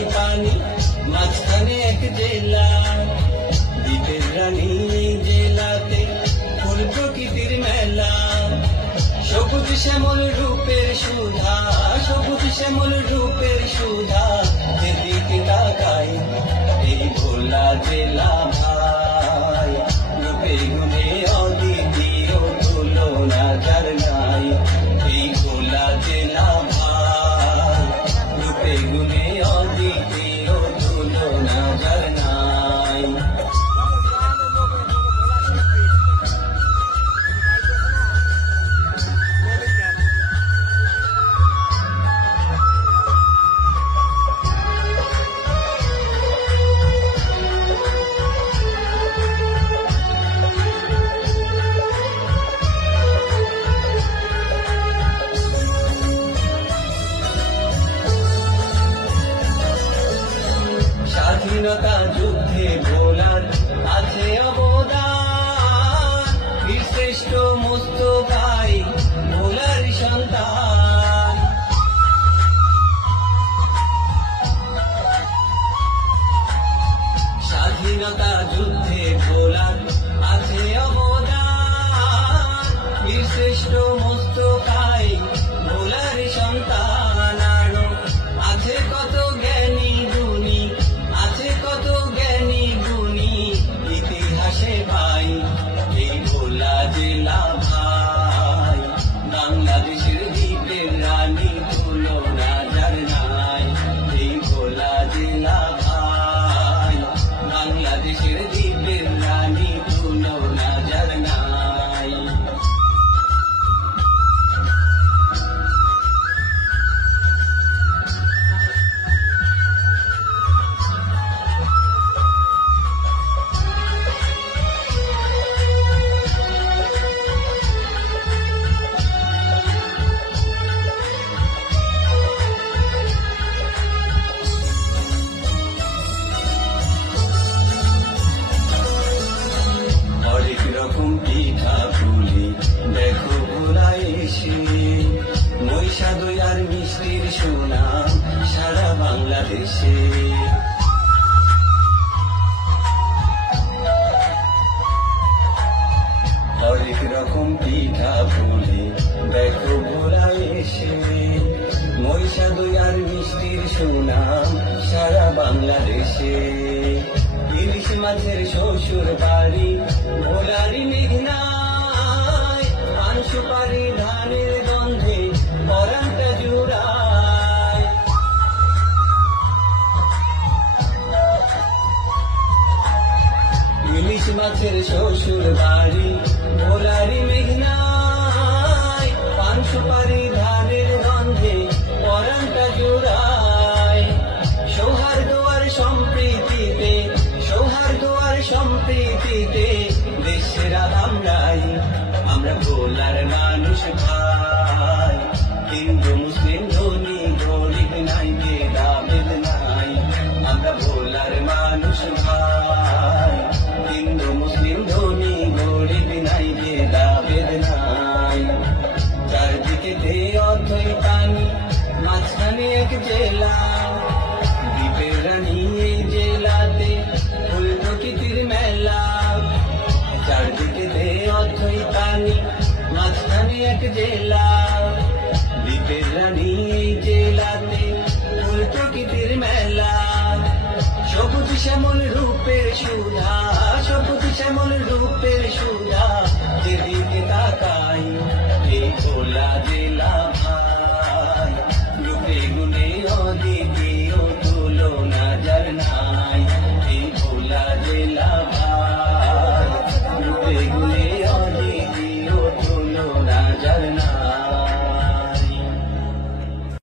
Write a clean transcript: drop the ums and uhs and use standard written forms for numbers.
অথই পানি মাঝখানে এক জেলা, দ্বীপের রানী জেলাতে ফুল প্রকৃতির মেলা। সবুজ শ্যামল রূপের সুধা, সবুজ শ্যামল রূপের সুধা, যেদিকে তাকাই এই ভোলা জেলা ভাই। রূপে গুণে অদ্বিতীয় তুলনা যার নাই, এই ভোলা জেলা ভাই। রূপে গুণে অদ্বিতীয় তুলনা যার নাই। স্বাধীনতা যুদ্ধে ভোলার আছে অবদান, বীরশ্রেষ্ঠ মোস্তফাই ভোলার সন্তান। স্বাধীনতা যুদ্ধে ভোলার আছে অবদান, বীরশ্রেষ্ঠ মোস্তফাই ভোলার সন্তান। আরো আছে কত জ্ঞানী গুণী, আছে কত জ্ঞানী গুণী, ইতিহাসে পাই এই ভোলা জেলা ভাই। বাংলাদেশের দ্বীপের রানী তুলনা যার নাই, এই ভোলা জেলা ভাই। বাংলাদেশের দ্বীপের রানী তুলনা যার নাই। হরেক রকম পিঠা পুলি দেখো ভোলায় এসে, মহিষা দই আর মিষ্টির সুনাম সারা বাংলাদেশে। হরেক রকম পিঠা পুলি দেখো ভোলায় এসে, মহিষা দই আর মিষ্টির সুনাম সারা বাংলাদেশে। ইলিশ মাছের শ্বশুর বাড়ি ভোলারি মেঘনায়, পান সুপারি ধানের গন্ধে পরানটা জুড়ায়। ইলিশ মাছের শ্বশুর বাড়ি ভোলারি মেঘনায়, পান সুপারি ধানের গন্ধে পরানটা জুড়ায়। সৌহার্দ্য আর সম্প্রীতিতে, সৌহার্দ্য আর সম্প্রীতিতে দেশের আমরাই। আমরা ভোলার মানুষ ভাই, হিন্দু মুসলিম ধনী গরিব নাই, ভেদাভেদ নাই। আমরা ভোলার মানুষ ভাই, হিন্দু মুসলিম ধনী গরিব নাই, ভেদাভেদ নাই। চারদিকে অথই পানি মাঝখানে এক জেলা, দ্বীপের রানী এই জেলাতে ফুল প্রকৃতির মেলা। চারদিকে অথই পানি মাঝখানে এক জেলা, দ্বীপের রানী এই জেলাতে ফুল প্রকৃতির মেলা। সবুজ শ্যামল রূপের সুধা, সবুজ শ্যামল রূপের সুধা, যেদিকে তাকাই এই ভোলা জেলা ভাই। রূপে গুণে অদ্বিতীয় তুলনা যার নাই।